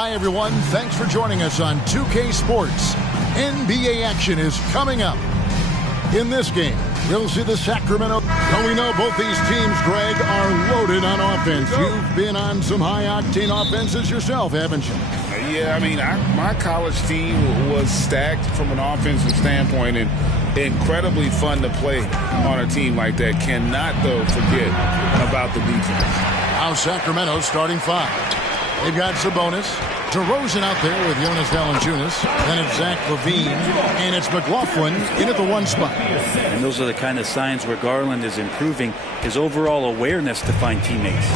Hi, everyone. Thanks for joining us on 2K Sports. NBA action is coming up. In this game, we'll see the Sacramento. Well, we know both these teams, Greg, are loaded on offense. You've been on some high-octane offenses yourself, haven't you? Yeah, I mean, my college team was stacked from an offensive standpoint and incredibly fun to play on a team like that. Cannot, though, forget about the defense. Now Sacramento starting five. They've got Sabonis, DeRozan out there with Jonas Valanciunas. Then it's Zach LaVine, and it's McLaughlin in at the one spot. And those are the kind of signs where Garland is improving his overall awareness to find teammates.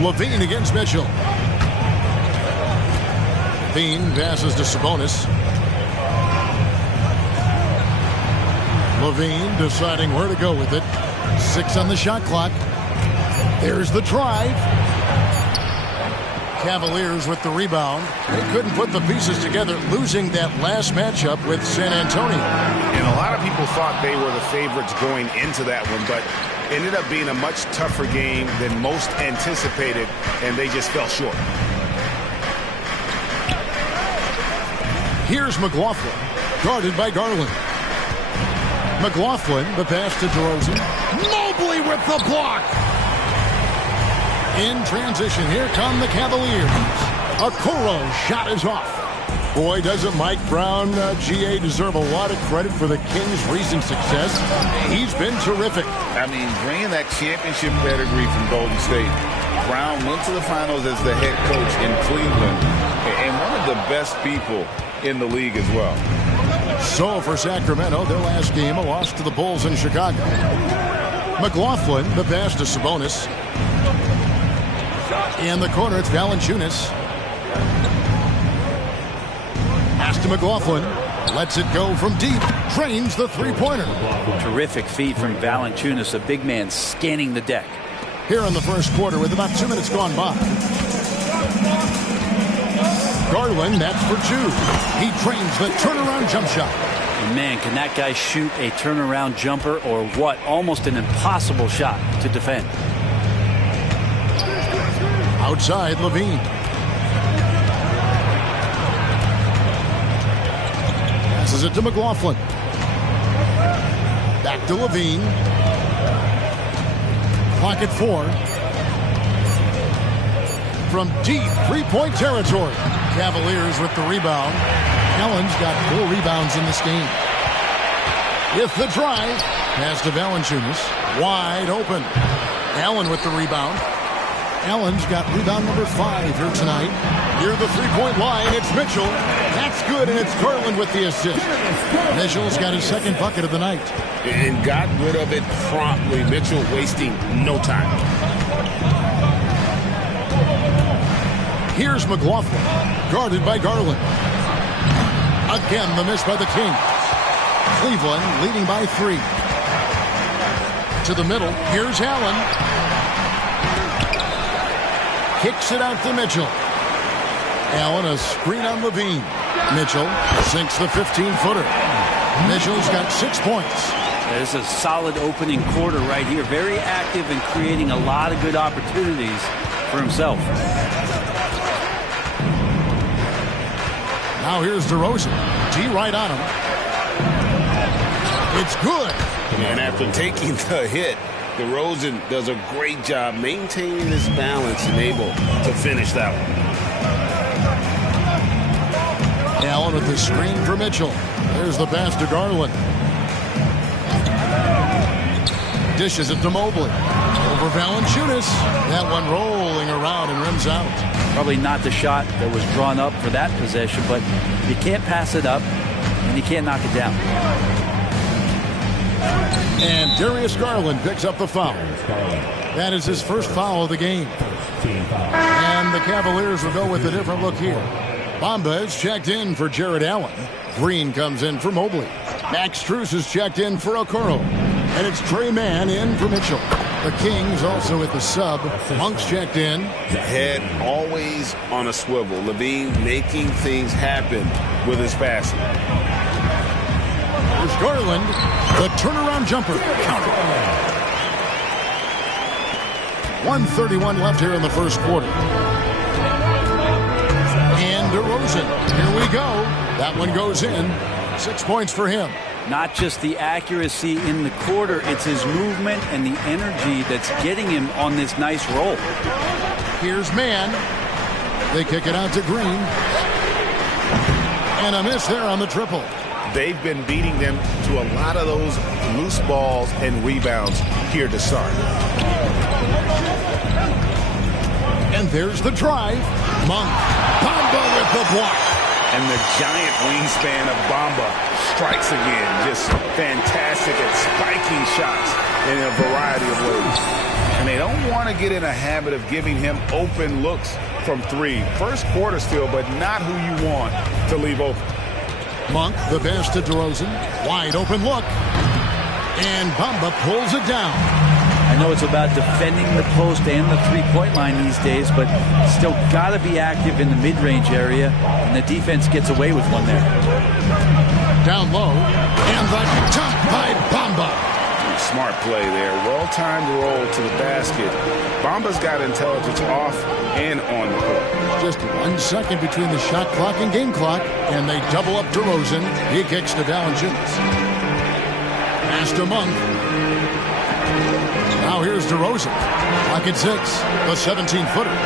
LaVine against Mitchell. LaVine passes to Sabonis. LaVine deciding where to go with it. 6 on the shot clock. There's the drive. Cavaliers with the rebound. They couldn't put the pieces together, losing that last matchup with San Antonio. And a lot of people thought they were the favorites going into that one, but ended up being a much tougher game than most anticipated, and they just fell short. Here's McLaughlin, guarded by Garland. McLaughlin, the pass to DeRozan. Mobley with the block. In transition, here come the Cavaliers. Okoro's shot is off. Boy, doesn't Mike Brown, GA, deserve a lot of credit for the Kings' recent success. He's been terrific. I mean, bringing that championship pedigree from Golden State. Brown went to the finals as the head coach in Cleveland, and one of the best people in the league as well. So for Sacramento, their last game, a loss to the Bulls in Chicago. McLaughlin, the pass to Sabonis. In the corner, it's Valanciunas. Pass to McLaughlin. Lets it go from deep. Drains the three-pointer. Terrific feed from Valanciunas, a big man scanning the deck. Here in the first quarter with about 2 minutes gone by. Garland, that's for 2. He drains the turnaround jump shot. And man, can that guy shoot a turnaround jumper or what? Almost an impossible shot to defend. Outside, LaVine. Passes it to McLaughlin. Back to LaVine. Clock at 4. From deep three-point territory. Cavaliers with the rebound. Allen's got 4 rebounds in this game. With the drive. Pass to Valanciunas. Wide open. Allen with the rebound. Allen's got rebound number 5 here tonight. Near the three-point line, it's Mitchell. That's good, and it's Garland with the assist. Mitchell's got his second bucket of the night. And got rid of it promptly. Mitchell wasting no time. Here's McLaughlin, guarded by Garland. Again, the miss by the Kings. Cleveland leading by 3. To the middle, here's Allen. Kicks it out to Mitchell. Allen, a screen on LaVine. Mitchell sinks the 15-footer. Mitchell's got 6 points. This is a solid opening quarter right here. Very active and creating a lot of good opportunities for himself. Now here's DeRozan. D right on him. It's good. And after taking the hit, DeRozan does a great job maintaining his balance and able to finish that one. Allen with the screen for Mitchell. There's the pass to Garland. Dishes it to Mobley. Over Valanciunas. That one rolling around and rims out. Probably not the shot that was drawn up for that possession, but you can't pass it up and you can't knock it down. And Darius Garland picks up the foul. That is his first foul of the game. And the Cavaliers will go with a different look here. Bamba is checked in for Jared Allen. Green comes in for Mobley. Max Strus is checked in for Okoro. And it's Trey Mann in for Mitchell. The Kings also at the sub. Monk's checked in. Head always on a swivel. LaVine making things happen with his passing. There's Garland. The turnaround jumper. Counter. 1:31 left here in the first quarter. And DeRozan, here we go. That one goes in. 6 points for him. Not just the accuracy in the quarter, it's his movement and the energy that's getting him on this nice roll. Here's Mann. They kick it out to Green. And a miss there on the triple. They've been beating them to a lot of those loose balls and rebounds here to start. And there's the drive. Monk. Bamba with the block. And the giant wingspan of Bamba strikes again. Just fantastic at spiking shots in a variety of ways. And they don't want to get in a habit of giving him open looks from three. First quarter still, but not who you want to leave open. Monk, the pass to DeRozan. Wide open look. And Bamba pulls it down. I know it's about defending the post and the three-point line these days, but still got to be active in the mid-range area, and the defense gets away with one there. Down low, and the jump by Bamba. Smart play there. Well-timed roll to the basket. Bamba's got intelligence off and on the court. Just 1 second between the shot clock and game clock, and they double up DeRozan. He kicks to Valanciunas. Pass to Monk. Now here's DeRozan. Clock at 6. The 17-footer.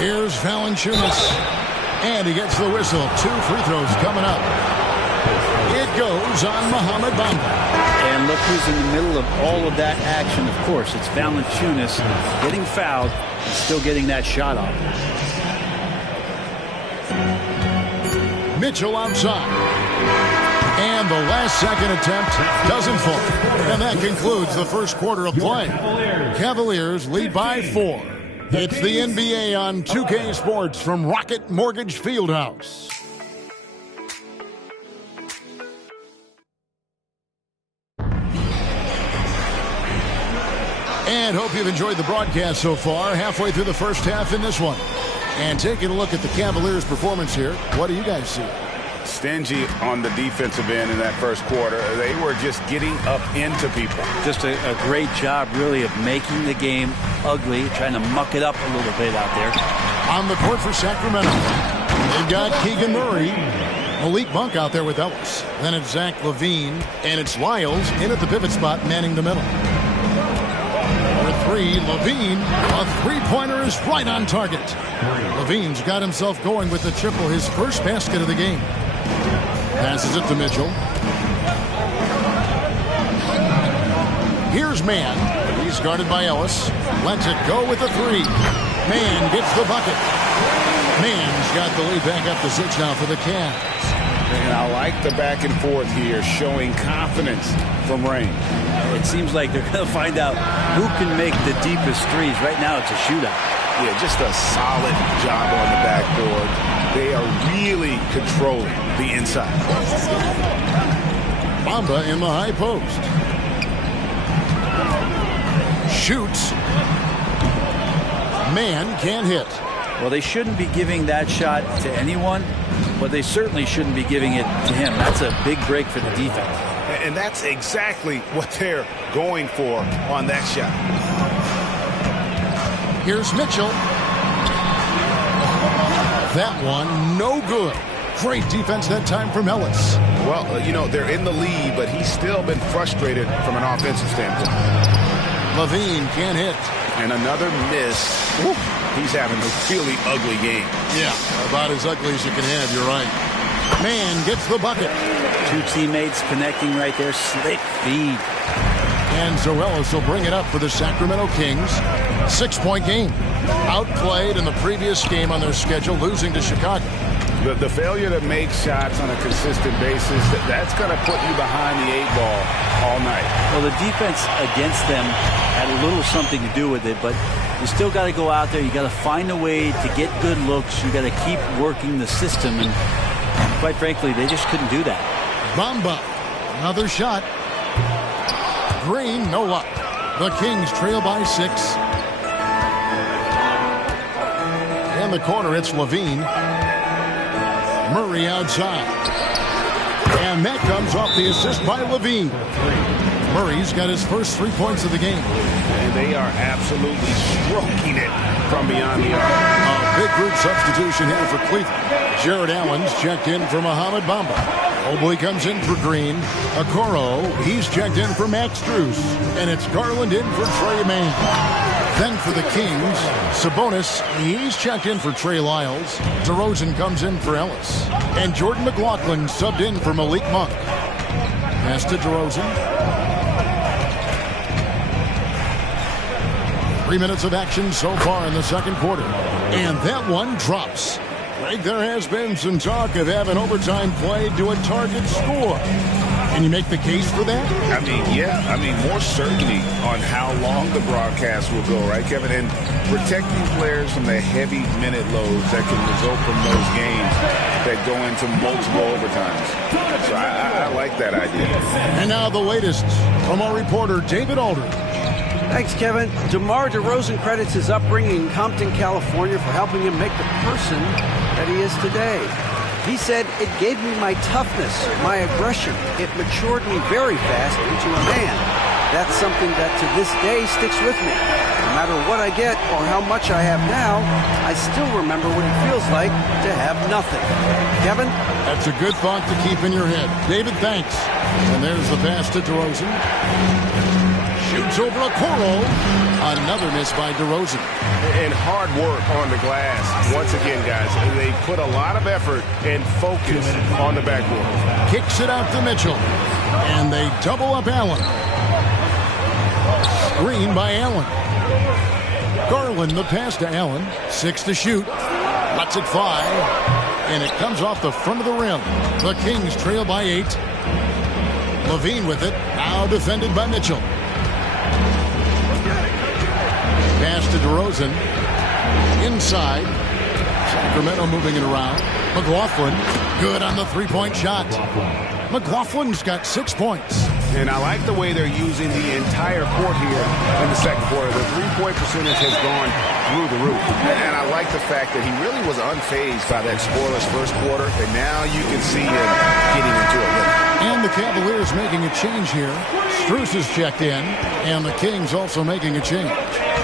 Here's Valanciunas. And he gets the whistle. 2 free throws coming up. It goes on Mohamed Bamba. And look who's in the middle of all of that action. Of course, it's Valanciunas getting fouled and still getting that shot off. Mitchell outside. And the last second attempt doesn't fall. And that concludes the first quarter of play. Cavaliers lead by 4. It's the NBA on 2K Sports from Rocket Mortgage Fieldhouse. And hope you've enjoyed the broadcast so far. Halfway through the first half in this one. And taking a look at the Cavaliers' performance here, what do you guys see? Stingy on the defensive end in that first quarter. They were just getting up into people. Just a great job, really, of making the game ugly, trying to muck it up a little bit out there. On the court for Sacramento, they've got Keegan Murray, Malik Monk out there with Ellis. Then it's Zach LaVine, and it's Lyles in at the pivot spot, manning the middle. For 3, LaVine, a three-pointer is right on target. LaVine's got himself going with the triple, his first basket of the game. Passes it to Mitchell. Here's Mann. He's guarded by Ellis. Lets it go with the 3. Mann gets the bucket. Mann's got the lead back up to 6 now for the Cavs. And I like the back and forth here, showing confidence from Rain. It seems like they're going to find out who can make the deepest threes. Right now it's a shootout. Yeah, just a solid job on the backboard. They are really controlling the inside. Bamba in the high post. Shoots. Mann can't hit. Well, they shouldn't be giving that shot to anyone, but they certainly shouldn't be giving it to him. That's a big break for the defense. And that's exactly what they're going for on that shot. Here's Mitchell. That one, no good. Great defense that time from Ellis. Well, they're in the lead, but he's still been frustrated from an offensive standpoint. LaVine can't hit. And another miss. Woo. He's having a really ugly game. Yeah, about as ugly as you can have, you're right. Mann gets the bucket. 2 teammates connecting right there. Slick feed. And Zoelis will bring it up for the Sacramento Kings. 6-point game. Outplayed in the previous game on their schedule, losing to Chicago. The failure to make shots on a consistent basis, that's going to put you behind the 8 ball all night. Well, the defense against them had a little something to do with it, but you still got to go out there. You got to find a way to get good looks. You got to keep working the system, and quite frankly, they just couldn't do that. Bamba, another shot. Green, no luck. The Kings trail by 6. In the corner, it's LaVine. Murray outside. And that comes off the assist by Levine. Murray's got his first 3 points of the game. And they are absolutely stroking it from beyond the arc. A big group substitution here for Cleveland. Jared Allen's checked in for Mohamed Bamba. Mobley comes in for Green. Okoro, he's checked in for Max Strus. And it's Garland in for Trey Mann. Then for the Kings, Sabonis, he's checked in for Trey Lyles. DeRozan comes in for Ellis. And Jordan McLaughlin subbed in for Malik Monk. Pass to DeRozan. 3 minutes of action so far in the second quarter. And that one drops. Like there has been some talk of having overtime played to a target score. Can you make the case for that? I mean, yeah. I mean, more certainty on how long the broadcast will go, right, Kevin? And protecting players from the heavy minute loads that can result from those games that go into multiple overtimes. So I like that idea. And now the latest from our reporter, David Aldridge. Thanks, Kevin. DeMar DeRozan credits his upbringing in Compton, California for helping him make the person that he is today. He said, "It gave me my toughness, my aggression. It matured me very fast into a man. That's something that to this day sticks with me. No matter what I get or how much I have now, I still remember what it feels like to have nothing." Kevin? That's a good thought to keep in your head. David, thanks. And there's the pass to DeRozan. Shoots over Okoro. Another miss by DeRozan. And hard work on the glass. Once again, guys, they put a lot of effort and focus on the backboard. Kicks it out to Mitchell. And they double up Allen. Screen by Allen. Garland, the pass to Allen. 6 to shoot. Lets it fly. And it comes off the front of the rim. The Kings trail by 8. Levine with it. Now defended by Mitchell. Pass to DeRozan. Inside. Sacramento moving it around. McLaughlin. Good on the three-point shot. McLaughlin's got 6 points. And I like the way they're using the entire court here in the second quarter. The three-point percentage has gone through the roof. And I like the fact that he really was unfazed by that scoreless first quarter. And now you can see him getting into a rhythm. And the Cavaliers making a change here. Strus is checked in. And the Kings also making a change.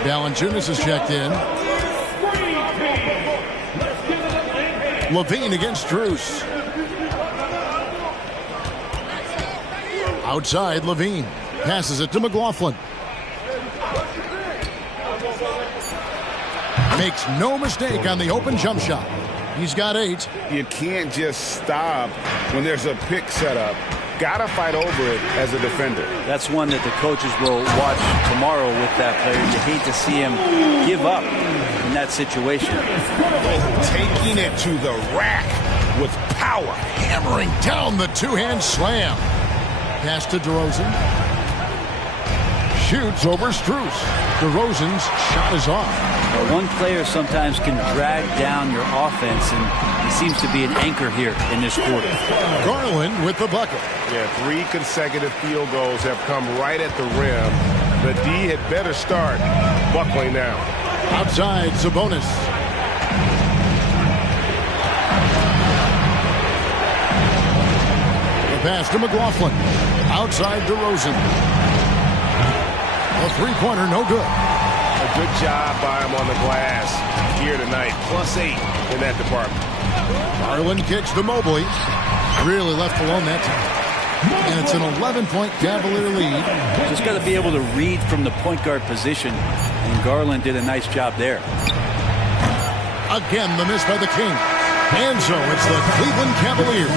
Valanciunas is checked in. Levine against Strus. Outside, Levine passes it to McLaughlin. Makes no mistake on the open jump shot. He's got 8. You can't just stop when there's a pick set up. Gotta fight over it as a defender. That's one that the coaches will watch tomorrow with that player. You hate to see him give up in that situation. Taking it to the rack with power. Hammering down the two-hand slam. Pass to DeRozan. Shoots over Strus. DeRozan's shot is off. Well, one player sometimes can drag down your offense, and he seems to be an anchor here in this quarter. Garland with the bucket. Yeah, 3 consecutive field goals have come right at the rim. The D had better start buckling now. Outside, Sabonis. The pass to McLaughlin. Outside, DeRozan. A three-pointer, no good. A good job by him on the glass here tonight. +8 in that department. Garland kicks to Mobley. Really left alone that time. And it's an 11-point Cavalier lead. Just got to be able to read from the point guard position, and Garland did a nice job there. Again, the miss by the King. And so it's the Cleveland Cavaliers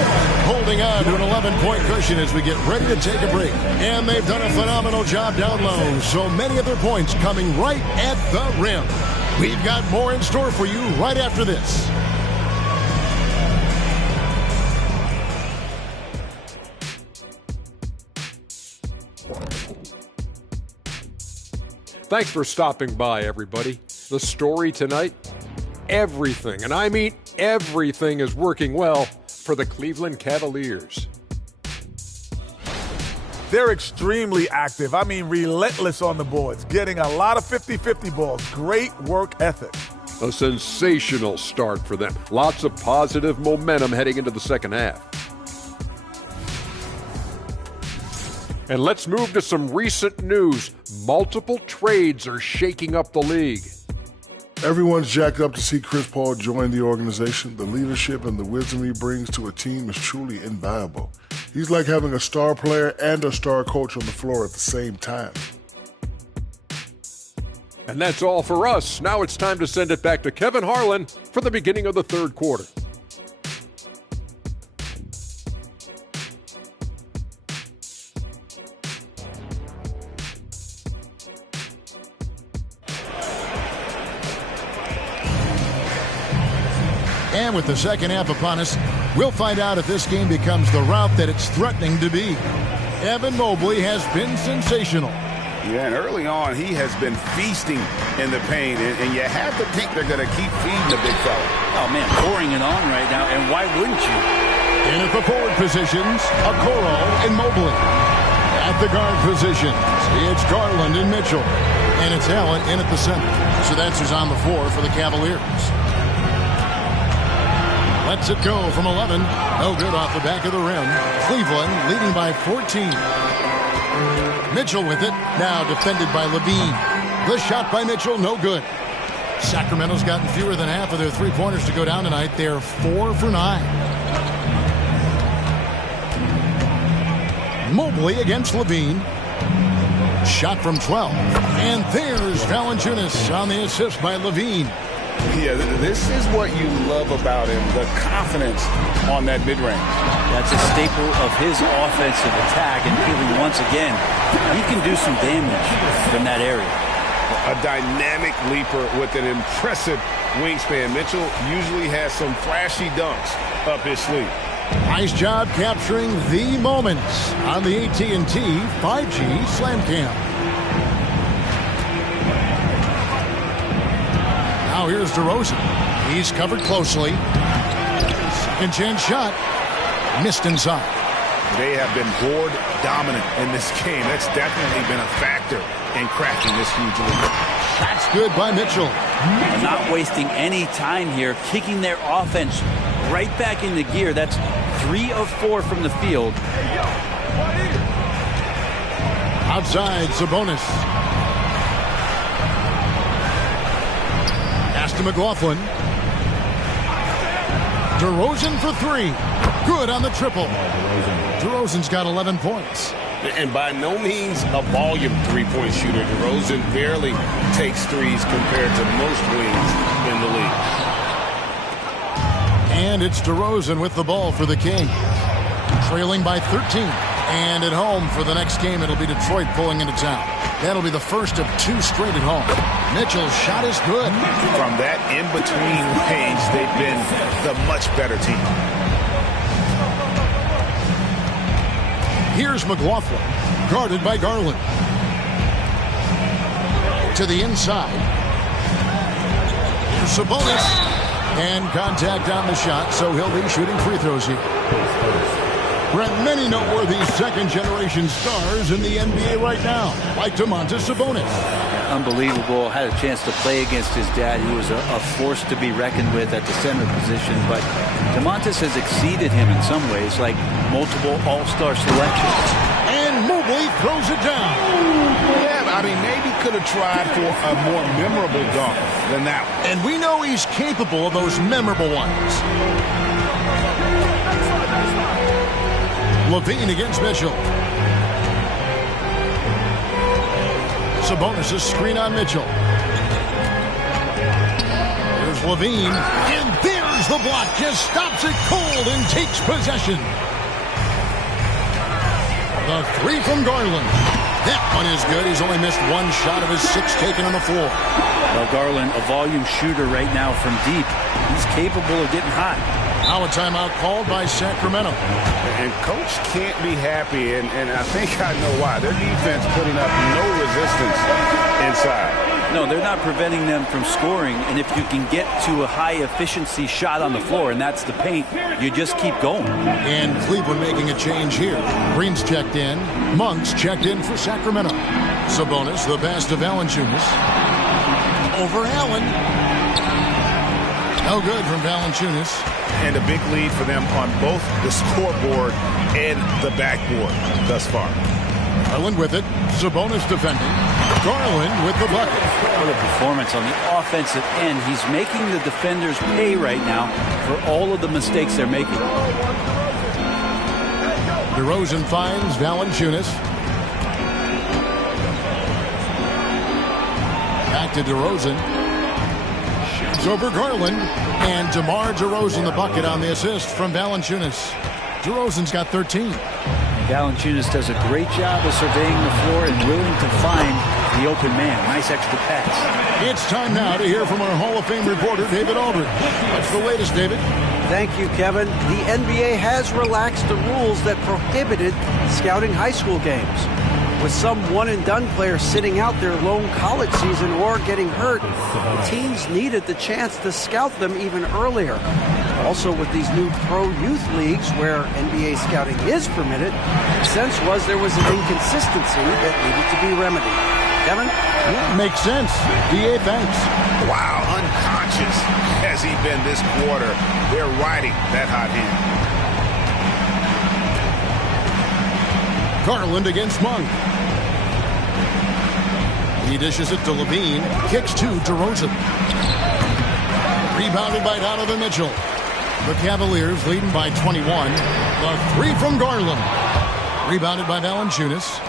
holding on to an 11-point cushion as we get ready to take a break. And they've done a phenomenal job down low. So many of their points coming right at the rim. We've got more in store for you right after this. Thanks for stopping by, everybody. The story tonight, everything, and I mean everything, is working well for the Cleveland Cavaliers. They're extremely active. I mean, relentless on the boards, getting a lot of 50-50 balls. Great work ethic. A sensational start for them. Lots of positive momentum heading into the second half. And let's move to some recent news. Multiple trades are shaking up the league. Everyone's jacked up to see Chris Paul join the organization. The leadership and the wisdom he brings to a team is truly invaluable. He's like having a star player and a star coach on the floor at the same time. And that's all for us. Now it's time to send it back to Kevin Harlan for the beginning of the third quarter. And with the second half upon us, we'll find out if this game becomes the route that it's threatening to be. Evan Mobley has been sensational. Yeah, and early on, he has been feasting in the paint, and you have to think they're going to keep feeding the big fella. Oh, man, pouring it on right now, and why wouldn't you? In at the forward positions, Okoro and Mobley. At the guard positions, it's Garland and Mitchell. And it's Allen in at the center. So that's who's on the floor for the Cavaliers. Lets it go from 11. No good off the back of the rim. Cleveland leading by 14. Mitchell with it. Now defended by Levine. The shot by Mitchell, no good. Sacramento's gotten fewer than half of their three-pointers to go down tonight. They're 4 for 9. Mobley against Levine. Shot from 12. And there's Valanciunas on the assist by Levine. Yeah, this is what you love about him, the confidence on that mid-range. That's a staple of his offensive attack, and Cleveland, once again, he can do some damage from that area. A dynamic leaper with an impressive wingspan. Mitchell usually has some flashy dunks up his sleeve. Nice job capturing the moments on the AT&T 5G Slam Cam. Now here's DeRozan. He's covered closely. Second chance shot. Missed inside. They have been board dominant in this game. That's definitely been a factor in cracking this huge lead. That's good by Mitchell. They're not wasting any time here, kicking their offense right back into gear. That's 3 of 4 from the field. Outside, Sabonis. Pass to McLaughlin. DeRozan for 3. Good on the triple. DeRozan's got 11 points. And by no means a volume three-point shooter. DeRozan barely takes threes compared to most wings in the league. And it's DeRozan with the ball for the Kings. Trailing by 13. And at home for the next game, it'll be Detroit pulling into town. That'll be the first of 2 straight at home. Mitchell's shot is good. From that in-between range, they've been the much better team. Here's McLaughlin, guarded by Garland. To the inside. Here's Sabonis. And contact on the shot, so he'll be shooting free throws here. Brett, many noteworthy second-generation stars in the NBA right now, like Domantas Sabonis. Unbelievable. Had a chance to play against his dad. He was a force to be reckoned with at the center position. But Domantas has exceeded him in some ways, like multiple all-star selections. And Mobley throws it down. Yeah, I mean, maybe could have tried for a more memorable dunk than that one. And we know he's capable of those memorable ones. Levine against Mitchell. Sabonis' screen on Mitchell. Here's Levine. And there's the block. Just stops it cold and takes possession. The 3 from Garland. That one is good. He's only missed 1 shot of his 6 taken on the floor. Well, Garland, a volume shooter right now from deep. He's capable of getting hot. Now a timeout called by Sacramento. And coach can't be happy, and I think I know why. Their defense putting up no resistance inside. No, they're not preventing them from scoring, and if you can get to a high-efficiency shot on the floor, and that's the paint, you just keep going. And Cleveland making a change here. Green's checked in. Monk's checked in for Sacramento. Sabonis, the pass to Valanciunas. Over Allen. No good from Valanciunas. And a big lead for them on both the scoreboard and the backboard thus far. Garland with it. Sabonis defending. Garland with the bucket. What a performance on the offensive end. He's making the defenders pay right now for all of the mistakes they're making. DeRozan finds Valanciunas. Back to DeRozan. Shoots over Garland. And DeMar DeRozan the bucket on the assist from Valanciunas. DeRozan's got 13. Valanciunas does a great job of surveying the floor and willing to find the open man. Nice extra pass. It's time now to hear from our Hall of Fame reporter, David Aldridge. What's the latest, David? Thank you, Kevin. The NBA has relaxed the rules that prohibited scouting high school games. With some one-and-done players sitting out their lone college season or getting hurt, the teams needed the chance to scout them even earlier. Also, with these new pro-youth leagues where NBA scouting is permitted, the sense was there was an inconsistency that needed to be remedied. Kevin? Yeah, makes sense. D.A., thanks. Wow, unconscious has he been this quarter. They're riding that hot hand. Garland against Monk. He dishes it to Levine. Kicks to DeRozan. Rebounded by Donovan Mitchell. The Cavaliers leading by 21. The three from Garland. Rebounded by Valanciunas.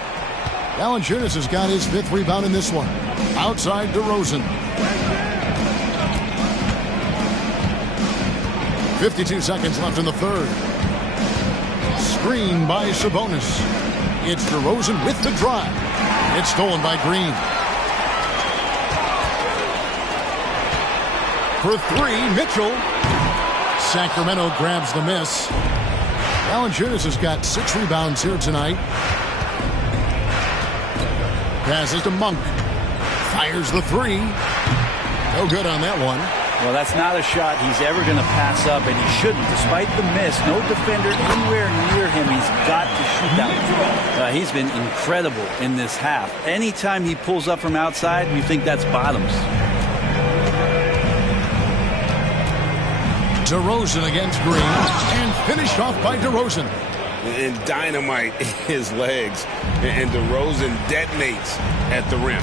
Valanciunas has got his 5th rebound in this one. Outside DeRozan. 52 seconds left in the third. Screen by Sabonis. It's DeRozan with the drive. It's stolen by Green. For 3, Mitchell. Sacramento grabs the miss. Valanciunas has got 6 rebounds here tonight. Passes to Monk. Fires the 3. No good on that one. Well, that's not a shot he's ever going to pass up, and he shouldn't. Despite the miss, no defender anywhere near him. He's got to shoot that one. He's been incredible in this half. Anytime he pulls up from outside, you think that's bottoms. DeRozan against Green, and finished off by DeRozan. And dynamite in his legs. And DeRozan detonates at the rim.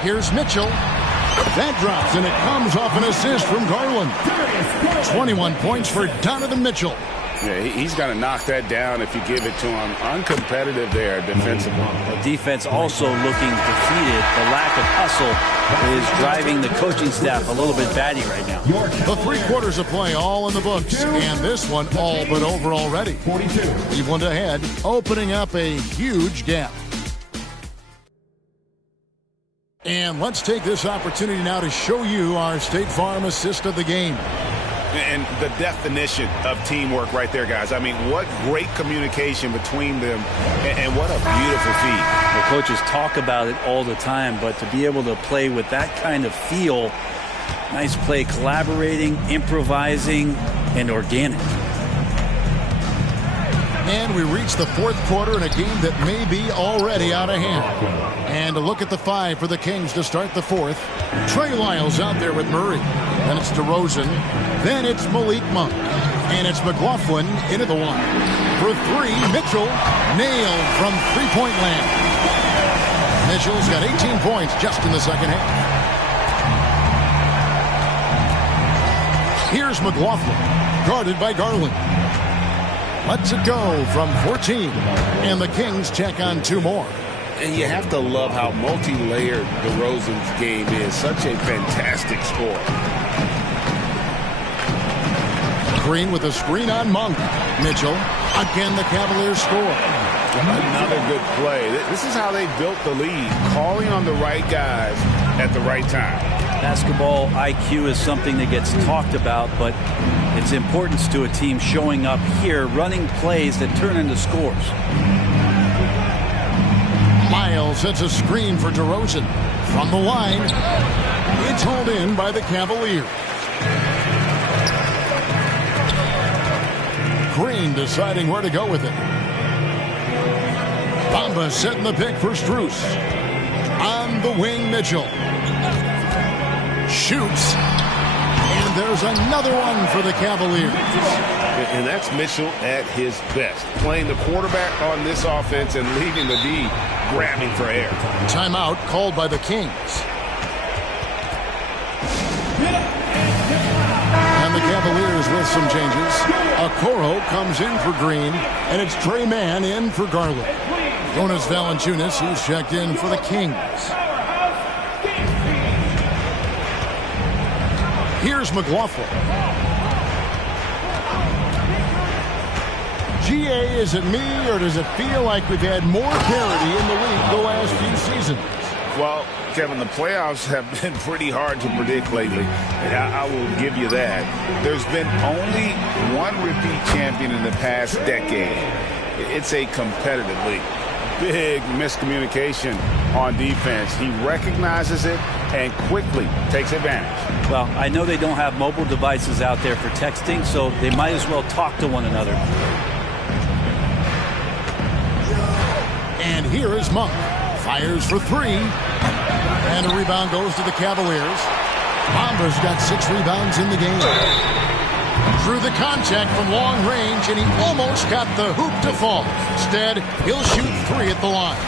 Here's Mitchell. That drops, and it comes off an assist from Garland. 21 points for Donovan Mitchell. Yeah, he's got to knock that down if you give it to him. Uncompetitive there defensively. The defense also looking defeated. The lack of hustle is driving the coaching staff a little bit batty right now. The 3 quarters of play all in the books, and this one all but over already. Cleveland ahead, opening up a huge gap. And let's take this opportunity now to show you our State Farm assist of the game. And the definition of teamwork right there, guys. I mean, what great communication between them, and what a beautiful feed. The coaches talk about it all the time, but to be able to play with that kind of feel, nice play, collaborating, improvising, and organic. And we reach the 4th quarter in a game that may be already out of hand. And a look at the 5 for the Kings to start the 4th. Trey Lyles out there with Murray. Then it's DeRozan. Then it's Malik Monk. And it's McLaughlin into the 1. For 3, Mitchell nailed from three-point land. Mitchell's got 18 points just in the second half. Here's McLaughlin, guarded by Garland. Lets it go from 14. And the Kings check on 2 more. And you have to love how multi-layered DeRozan's game is. Such a fantastic score. Green with a screen on Monk. Mitchell. Again, the Cavaliers score. Another good play. This is how they built the lead. Calling on the right guys at the right time. Basketball IQ is something that gets talked about, but its importance to a team showing up here, running plays that turn into scores. Lyles sets a screen for DeRozan. From the line, it's hauled in by the Cavaliers. Green deciding where to go with it. Bamba setting the pick for Strus. On the wing, Mitchell. Shoots. And there's another one for the Cavaliers. And that's Mitchell at his best. Playing the quarterback on this offense and leaving the D grabbing for air. Timeout called by the Kings. And the Cavaliers with some changes. Okoro comes in for Green, and it's Trey Mann in for Garland. Jonas Valanciunas, who's checked in for the Kings. Here's McLaughlin. GA, is it me, or does it feel like we've had more parity in the league the last few seasons? Well, Kevin, the playoffs have been pretty hard to predict lately, and I will give you that. There's been only one repeat champion in the past decade. It's a competitive league. Big miscommunication on defense. He recognizes it and quickly takes advantage. Well, I know they don't have mobile devices out there for texting, so they might as well talk to one another. And here is Monk. Fires for three. And a rebound goes to the Cavaliers. Bomba's got 6 rebounds in the game. Through the contact from long range, and he almost got the hoop to fall. Instead, he'll shoot 3 at the line.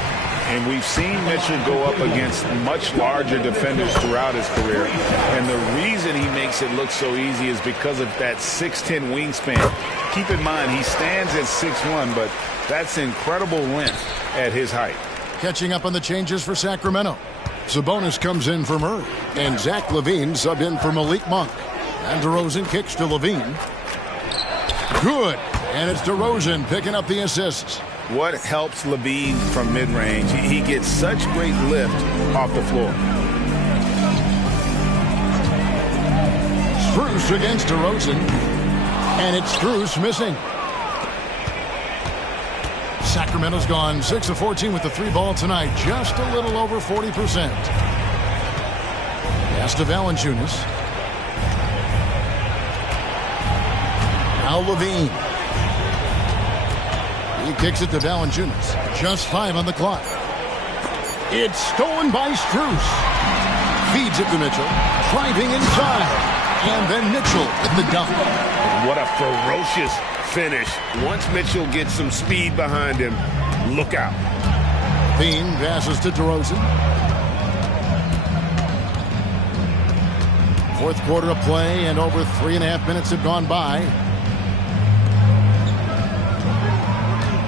And we've seen Mitchell go up against much larger defenders throughout his career. And the reason he makes it look so easy is because of that 6'10" wingspan. Keep in mind, he stands at 6'1", but that's incredible length at his height. Catching up on the changes for Sacramento. Sabonis comes in for Murray, and Zach LaVine subbed in for Malik Monk. And DeRozan kicks to LaVine. Good. And it's DeRozan picking up the assists. What helps LaVine from mid-range? He gets such great lift off the floor. Strus against DeRozan. And it's Strus missing. Sacramento's gone 6 of 14 with the 3-ball tonight. Just a little over 40%. Pass to Valanciunas. Now LaVine. He kicks it to Valanciunas. Just 5 on the clock. It's stolen by Strus. Feeds it to Mitchell. Driving inside. And then Mitchell at the dunk. What a ferocious finish. Once Mitchell gets some speed behind him, look out. Bean passes to DeRozan. Fourth quarter of play, and over 3.5 minutes have gone by.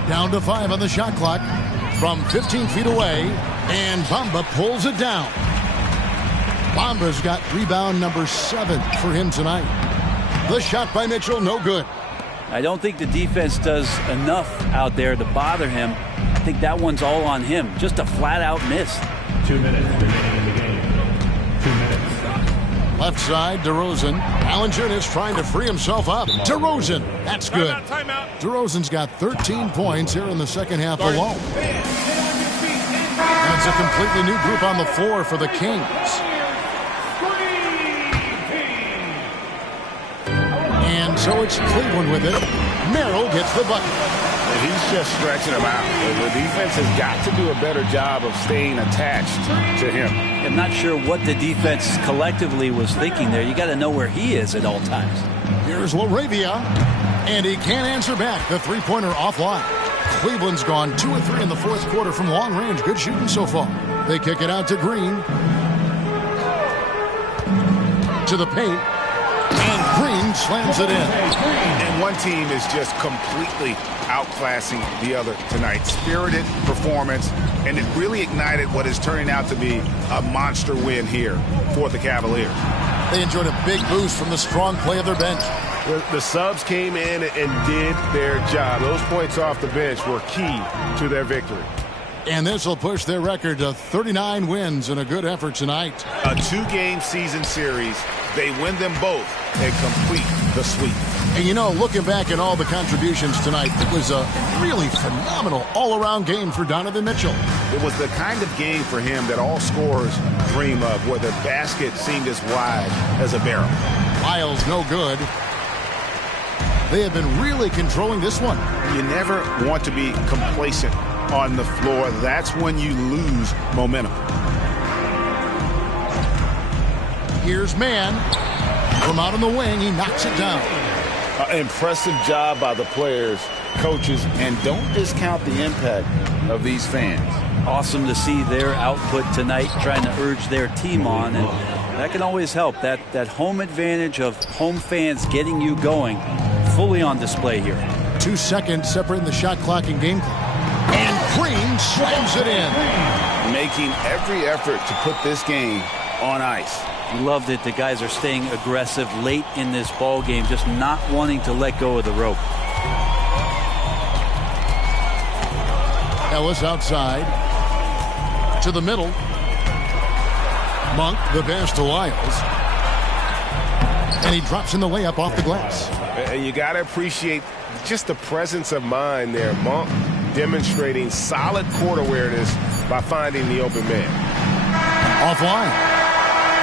Down to 5 on the shot clock from 15 feet away, and Bamba pulls it down. Bamba's got rebound number 7 for him tonight. The shot by Mitchell, no good. I don't think the defense does enough out there to bother him. I think that one's all on him. Just a flat-out miss. 2 minutes remaining in the game. 2 minutes. Left side, DeRozan. Valanciunas trying to free himself up. DeRozan, that's good. Timeout. DeRozan's got 13 points here in the second half alone. And it's a completely new group on the floor for the Kings. And so it's Cleveland with it. Merrill gets the bucket. And he's just stretching him out. The defense has got to do a better job of staying attached to him. I'm not sure what the defense collectively was thinking there. You got to know where he is at all times. Here's LaRavia, and he can't answer back. The three-pointer offline. Cleveland's gone 2 of 3 in the fourth quarter from long range. Good shooting so far. They kick it out to Green. To the paint. And Green slams it in. And one team is just completely outclassing the other tonight. Spirited performance, and it really ignited what is turning out to be a monster win here for the Cavaliers. They enjoyed a big boost from the strong play of their bench. The subs came in and did their job. Those points off the bench were key to their victory. And this will push their record to 39 wins in a good effort tonight. A 2-game season series. They win them both and complete the sweep. And you know, looking back at all the contributions tonight, it was a really phenomenal all-around game for Donovan Mitchell. It was the kind of game for him that all scorers dream of, where the basket seemed as wide as a barrel. Lyles no good. They have been really controlling this one. You never want to be complacent on the floor. That's when you lose momentum. Here's Mann. From out on the wing, he knocks it down. Impressive job by the players, coaches, and don't discount the impact of these fans. Awesome to see their output tonight, trying to urge their team on, and that can always help. That home advantage of home fans getting you going, fully on display here. 2 seconds separating the shot clock and game clock. And Green slams it in. Making every effort to put this game on ice. Loved it. The guys are staying aggressive late in this ball game, just not wanting to let go of the rope. Ellis outside to the middle. Monk, the pass to Lyles. And he drops in the layup off the glass. And you got to appreciate just the presence of mind there. Monk demonstrating solid court awareness by finding the open man. Offline.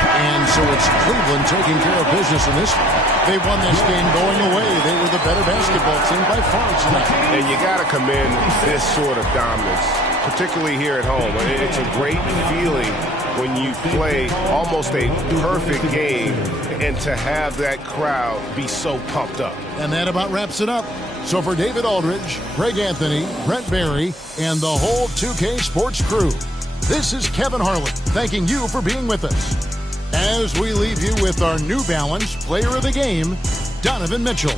And so it's Cleveland taking care of business in this one. They won this game going away. They were the better basketball team by far tonight. And you got to commend this sort of dominance, particularly here at home. It's a great feeling when you play almost a perfect game and to have that crowd be so pumped up. And that about wraps it up. So for David Aldridge, Greg Anthony, Brent Barry, and the whole 2K Sports crew, this is Kevin Harlan thanking you for being with us. As we leave you with our New Balance Player of the Game, Donovan Mitchell.